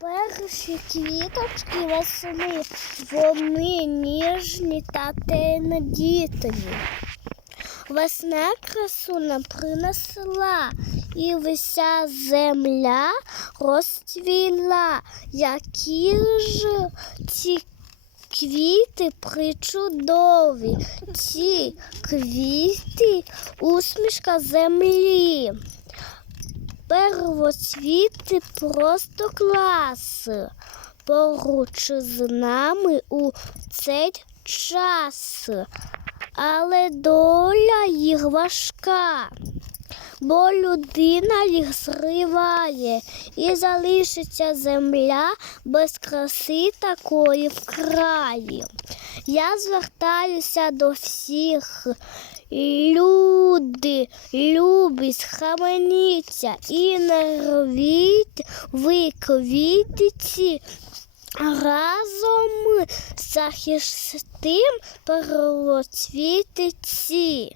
Перші квіточки весни, вони ніжні та тендітні. Весна красу нам принесла, і вся земля розцвіла. Які ж ці квіти причудові, ці квіти усмішка землі. Первоцвіти просто клас. Поруч з нами у цей час. Але доля їх важка, бо людина їх зриває і залишиться земля без краси такої в краї. Я звертаюся до всіх. Люди, любі, схаменіться і не рвіть ви квітиці разом захистим первоцвітиці.